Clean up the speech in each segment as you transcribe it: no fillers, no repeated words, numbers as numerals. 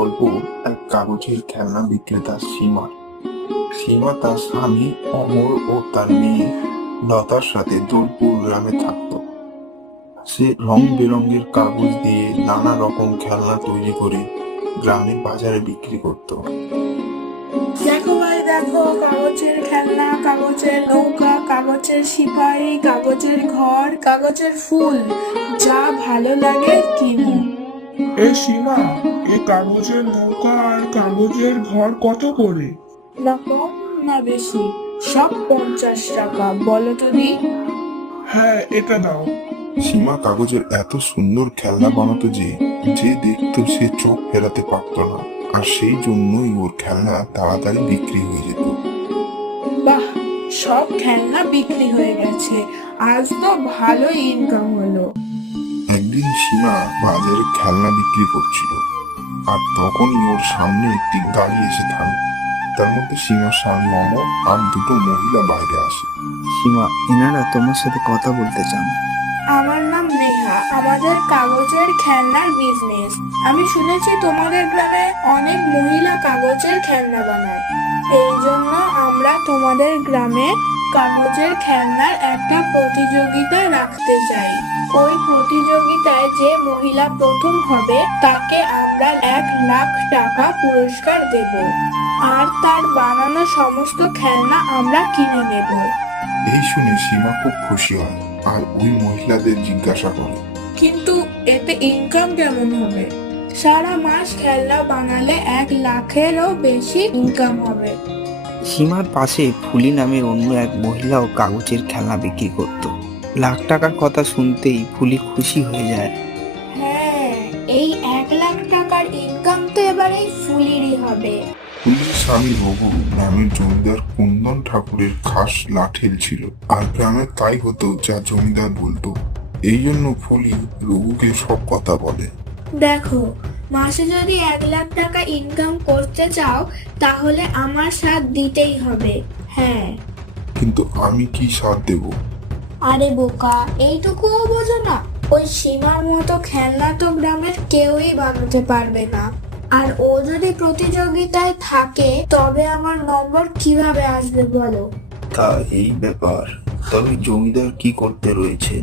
গল্প এক কাগজের খেলনা বিক্রেতা সীমা। সীমা তার স্বামী অমর ও তার মেয়ে লতার সাথে দোলপুর গ্রামে থাকতো। সে রং বেরঙের কাগজ দিয়ে নানা রকম খেলনা তৈরি করে গ্রামের বাজারে বিক্রি করত। দেখো ভাই, দেখো কাগজের খেলনা, কাগজের নৌকা, কাগজের সিপাহী, কাগজের ঘর, কাগজের ফুল, যা ভালো লাগে কিনো। এ সীমা, এই কাগজের নৌকা আর কাগজের ঘর কত করে? না কম না বেশি, সব 50 টাকা। বলো তো দি। হ্যাঁ, এটা দাও। সীমা কাগজের এত সুন্দর খেলনা বানাতো যে যে দেখতো সে চোখ ফেরাতে পারত না, আর সেই জন্যই ওর খেলনা তাড়াতাড়ি বিক্রি হয়ে যেত। বাহ, সব খেলনা বিক্রি হয়ে গেছে, আজ তো ভালো ইনকাম হলো। একদিন সীমা বাজারে খেলনা বিক্রি করছিল, আর তখনই ওর সামনে একটি গাড়ি এসে থামে। তার মধ্যে সীমার স্বামী অমর আর দুটো মহিলা বাইরে আসে। সীমা, এনারা তোমার সাথে কথা বলতে চান। আমার নাম নেহা, আমাদের কাগজের খেলনার বিজনেস। আমি শুনেছি তোমাদের গ্রামে অনেক মহিলা কাগজের খেলনা বানায়, এই জন্য আমরা তোমাদের গ্রামে কাগজের খেলনার একটা প্রতিযোগিতা রাখতে চাই। ওই প্রতিযোগিতায় যে মহিলা প্রথম হবে তাকে আমরা 1,00,000 টাকা পুরস্কার দেব, আর তার বানানো সমস্ত খেলনা আমরা কিনে নেব। এই শুনে সীমা খুব খুশি হয় আর ওই মহিলাদের জিজ্ঞাসা করে, কিন্তু এতে ইনকাম কেমন হবে? সারা মাস খেলনা বানালে 1,00,000-এরও বেশি ইনকাম হবে। সীমার পাশে ফুলি নামের অন্য এক মহিলাও কাগজের খেলনা বিক্রি করত। লাখ টাকার কথা শুনতেই ফুলি খুশি হয়ে যায়। হ্যাঁ, এই 1,00,000 টাকার ইনকাম তো এবার এই ফুলিরই হবে। ফুলির স্বামী রঘু গ্রামের জমিদার কুন্দন ঠাকুরের খাস লাঠেল ছিল, আর গ্রামে তাই হতো যা জমিদার বলতো। এই জন্য ফুলি রঘুকে সব কথা বলে। দেখো, মাসে যদি 1,00,000 টাকা ইনকাম করতে চাও তাহলে আমার সাথ দিতেই হবে। হ্যাঁ। কিন্তু আমি কি সাথ দেব? আরে বোকা, এইটুকুও বোঝো না? ওই সীমার মতো খেলনা তো গ্রামের কেউই বানাতে পারবে না, আর ও যদি প্রতিযোগিতায় থাকে তবে আমার নম্বর কিভাবে আসবে বলো? তা এই ব্যাপার, তবে জমিদার কি করতে রয়েছে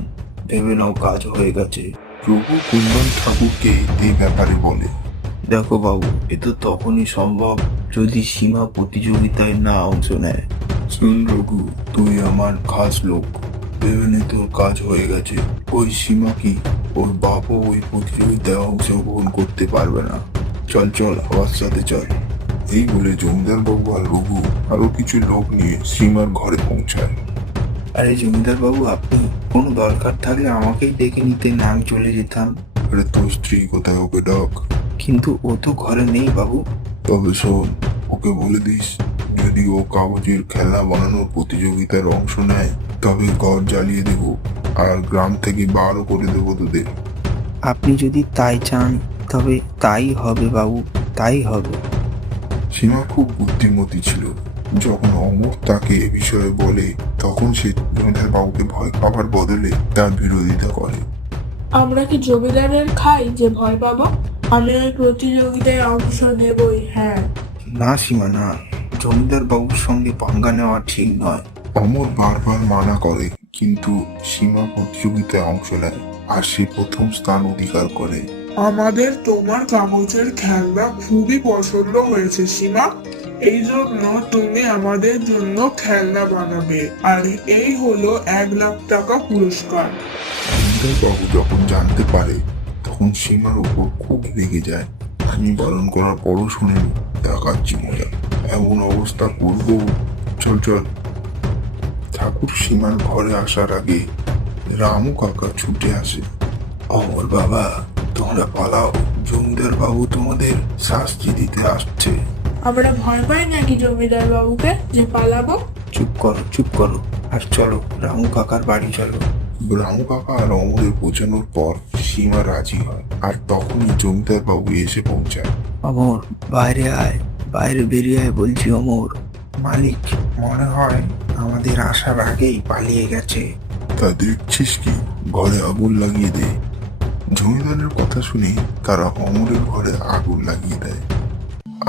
ভেবে নাও, কাজ হয়ে গেছে। রঘু কুন্দন ঠাকুরকে এই ব্যাপারে বলে। দেখো বাবু, এ তো তখনই সম্ভব যদি সীমা প্রতিযোগিতায় না অংশ নেয়। শুন রঘু, তুই আমার খাস লোক, ভেবে নে তোর কাজ হয়ে গেছে। ওই সীমা কি, ওর বাপও ওই প্রতিযোগিতায় অংশগ্রহণ করতে পারবে না। চল চল, আমার সাথে চল। এই বলে জমিদার বাবু আর রঘু আরো কিছু লোক নিয়ে সীমার ঘরে পৌঁছায়। আরে জমিদার বাবু, আপনি কোনো দরকার থাকলে আমাকেই ডেকে নিতেন, আমি চলে যেতাম। আরে তোর স্ত্রী কোথায়, ওকে ডাক। কিন্তু ও তো ঘরে নেই বাবু। তবে শোন, ওকে বলে দিস যদি ও কাগজের খেলনা বানানোর প্রতিযোগিতার অংশ নেয় তবে ঘর জ্বালিয়ে দেব, আর গ্রাম থেকে বারও করে দেবো তোদের। আপনি যদি তাই চান তবে তাই হবে বাবু, তাই হবে। সীমা খুব বুদ্ধিমতী ছিল। যখন অমর তাকে এ বিষয়ে বলে তখন সে জমিদার বাবুকে ভয় পাবার বদলে তার বিরোধিতা করে। আমরা কি জমিদারের খাই যে ভয় পাবো? আমি ওই প্রতিযোগিতায় অংশ নেবই। হ্যাঁ। না সীমা, না, জমিদার বাবুর সঙ্গে পাঙ্গা নেওয়া ঠিক নয়। অমর বারবার মানা করে, কিন্তু সীমা প্রতিযোগিতায় অংশ নেয় আর সে প্রথম স্থান অধিকার করে। আমাদের তোমার কাগজের খেলনা খুবই পছন্দ হয়েছে সীমা, এই জন্য তুমি আমাদের জন্য খেলনা বানাবে, আর এই হলো 1,00,000 টাকা পুরস্কার। জমিদার বাবু যখন জানতে পারে তখন সীমার উপর খুব রেগে যায়। আমি বারণ করার পরও শুনেনি, দেখাচ্ছি মজা, এমন অবস্থা করবো। চল চল। ঠাকুর সীমার ঘরে আসার আগে রামু কাকা ছুটে আসে। অমর বাবা, তোমরা পালাও, জমিদার বাবু তোমাদের শাস্তি দিতে আসছে। আমরা ভয় পাই নাকি জমিদার বাবুকে যে পালাবো? চুপ করো, চুপ করো, আর চলো রামু কাকার বাড়ি চলো। রামু কাকা আর অমরের বোঝানোর পর সীমা রাজি হয়, আর তখনই জমিদার বাবু এসে পৌঁছায়। অমর, বাইরে আয়, বাইরে বেরিয়ে আয় বলছি। অমর, মালিক মনে হয় আমাদের আসার আগেই পালিয়ে গেছে। তা দেখছিস কি, ঘরে আগুন লাগিয়ে দে। জমিদারের কথা শুনে তারা অমরের ঘরে আগুন লাগিয়ে দেয়,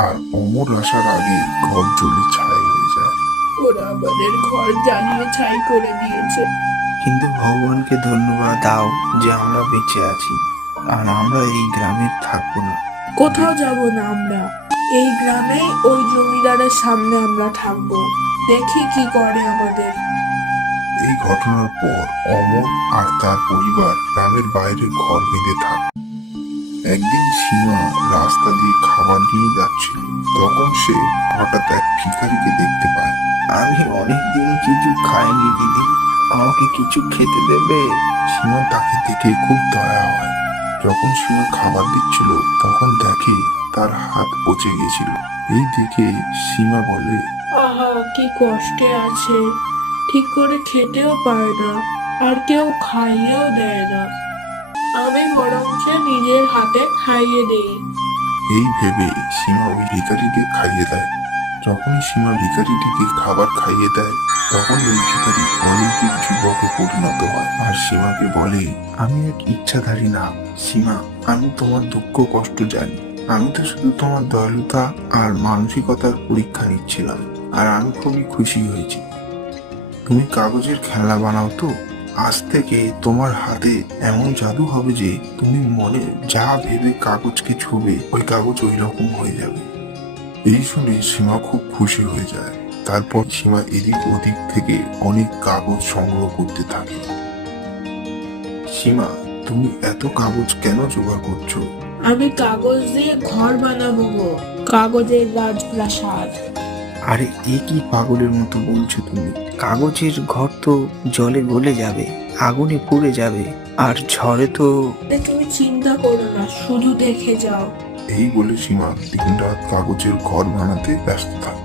আর অমর আসার আগে ঘর জ্বলে ছাই হয়ে যায়। ওরা আমাদের ঘর জ্বালিয়ে ছাই করে দিয়েছে। কিন্তু ভগবানকে ধন্যবাদ দাও যে আমরা বেঁচে আছি, আর আমরা এই গ্রামে থাকবো না। কোথাও যাব না আমরা, এই গ্রামে ওই জমিদারের সামনে আমরা থাকবো, দেখি কি করে আমাদের। এই ঘটনার পর অমর আর তার পরিবার গ্রামের বাইরে ঘর বেঁধে থাকে। একদিন সীমা রাস্তা দিয়ে খাবার নিয়ে যাচ্ছিল, তখন সে হঠাৎ এক ভিখারিকে দেখতে পায়। আমি অনেকদিন কিছু খাইনি দিদি, আমাকে কিছু খেতে দেবে? সীমা তাকে দেখে খুব দয়া হয়। যখন সীমা খাবার দিচ্ছিল তখন দেখে তার হাত পচে গেছিল। এই দেখে সীমা বলে, আহা, কি কষ্টে আছে, ঠিক করে খেতেও পারে না, আর কেউ খাইয়েও দেয় না। আমি বরঞ্চ নিজের হাতে খাইয়ে দেই। এই ভেবে সীমা ওই ভিখারিকে খাইয়ে দেয়। যখন সীমা ভিখারিটিকে খাবার খাইয়ে দেয় তখন ওই ভিখারি অলিম্পিক যুবকে পরিণত হয় আর সীমাকে বলে, আমি এক ইচ্ছাধারী না সীমা, আমি তোমার দুঃখ কষ্ট জানি। আমি তো শুধু তোমার দয়ালুতা আর মানসিকতার পরীক্ষা নিচ্ছিলাম, আর আমি খুবই খুশি হয়েছি। তুমি কাগজের খেলনা বানাও তো, আজ থেকে তোমার হাতে এমন জাদু হবে যে তুমি মনে যা ভেবে কাগজকে ছুবে ওই কাগজ ওই রকম হয়ে যাবে। এই শুনে সীমা খুব খুশি হয়ে যায়। তারপর সীমা এদিক ওদিক থেকে অনেক কাগজ সংগ্রহ করতে থাকে। সীমা, তুমি এত কাগজ কেন জোগাড় করছো? আমি কাগজ দিয়ে ঘর বানাবো গো, কাগজের রাজপ্রাসাদ। আরে এ কি পাগলের মতো বলছো তুমি? কাগজের ঘর তো জলে গলে যাবে, আগুনে পুড়ে যাবে, আর ঝড়ে তো। তুমি চিন্তা করো না, শুধু দেখে যাও। এই বলে সীমা দিনরাত কাগজের ঘর বানাতে ব্যস্ত থাকে,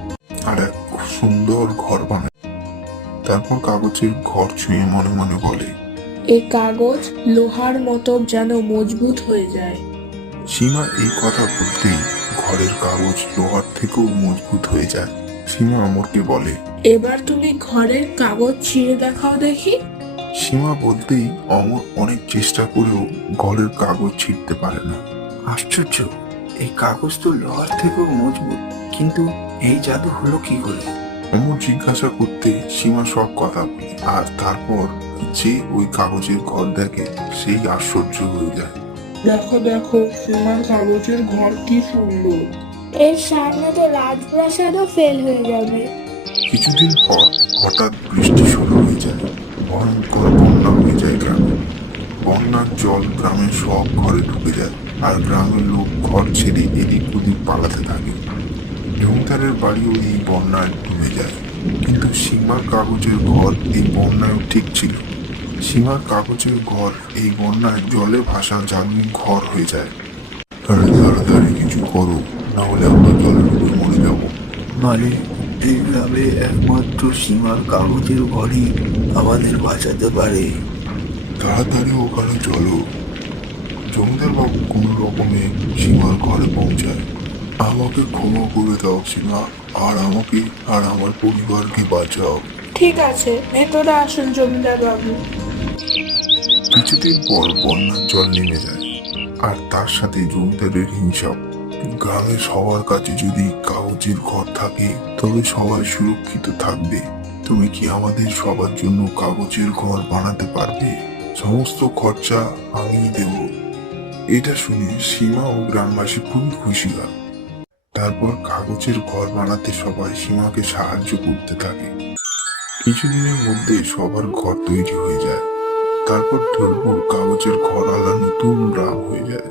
আর এক খুব সুন্দর ঘর বানায়। তারপর কাগজের ঘর ছুঁয়ে মনে মনে বলে, এই কাগজ লোহার মতো যেন মজবুত হয়ে যায়। সীমা এই কথা বলতেই ঘরের কাগজ লোহার থেকেও মজবুত হয়ে যায়। সীমা অমরকে বলে, এবার তুমি ঘরের কাগজ ছিঁড়ে দেখাও দেখি। সীমা বলতেই অমর অনেক চেষ্টা করেও ঘরের কাগজ ছিঁড়তে পারে না। আশ্চর্য, এই কাগজ তো লোহার থেকেও মজবুত, কিন্তু এই জাদু হলো কি করে? অমর জিজ্ঞাসা করতে সীমা সব কথা বলে, আর তারপর যে ওই কাগজের ঘর দেখে সেই আশ্চর্য হয়ে যায়। দেখো দেখো, সীমার কাগজের ঘর কি সুন্দর। এর সামনে তো রাজপ্রাসাদও ফেল হয়ে যাবে। কিছুদিন পর হঠাৎ বৃষ্টি শুরু হয়ে যায়, ভয়ঙ্কর বন্যা হয়ে যায় গ্রামে। বন্যার জল গ্রামের সব ঘরে ঢুকে যায়, আর গ্রামের লোক ঘর ছেড়ে এদিক ওদিক পালাতে থাকে। জমিদারের বাড়িও এই বন্যায় ডুবে যায়, কিন্তু সীমার কাগজের ঘর এই বন্যায় ঠিক ছিল। সীমার কাগজের ঘর এই বন্যায় জলে ভাসা জাদুর ঘর হয়ে যায়। আরে তাড়াতাড়ি কিছু করো, না হলে আমরা জলে ডুবে মরে যাবো। মানে এই গ্রামে একমাত্র সীমার কাগজের ঘরই আমাদের বাঁচাতে পারে। তাড়াতাড়ি ওখানে চলো। জমিদার বাবু কোনো রকমে সীমার ঘরে পৌঁছায়। আমাকে ক্ষমা করে দাও সীমা, আর আমাকে আর আমার পরিবারকে বাঁচাও। ঠিক আছে, ভেতরে আসুন জমিদার বাবু। কিছুদিন পর বন্যার জল নেমে যায়, আর তার সাথে জমিদারের হিংসাও। গ্রামের সবার কাছে যদি কাগজের ঘর থাকে তবে সবাই সুরক্ষিত থাকবে। তুমি কি আমাদের সবার জন্য কাগজের ঘর বানাতে পারবে? সমস্ত খরচা আমিই দেব। এটা শুনে সীমা ও গ্রামবাসী খুবই খুশি হয়। তারপর কাগজের ঘর বানাতে সবাই সীমাকে সাহায্য করতে থাকে। কিছুদিনের মধ্যে সবার ঘর তৈরি হয়ে যায়। তারপর ধরবো কাগজের ঘর আলা নতুন গ্রাম হয়ে যায়।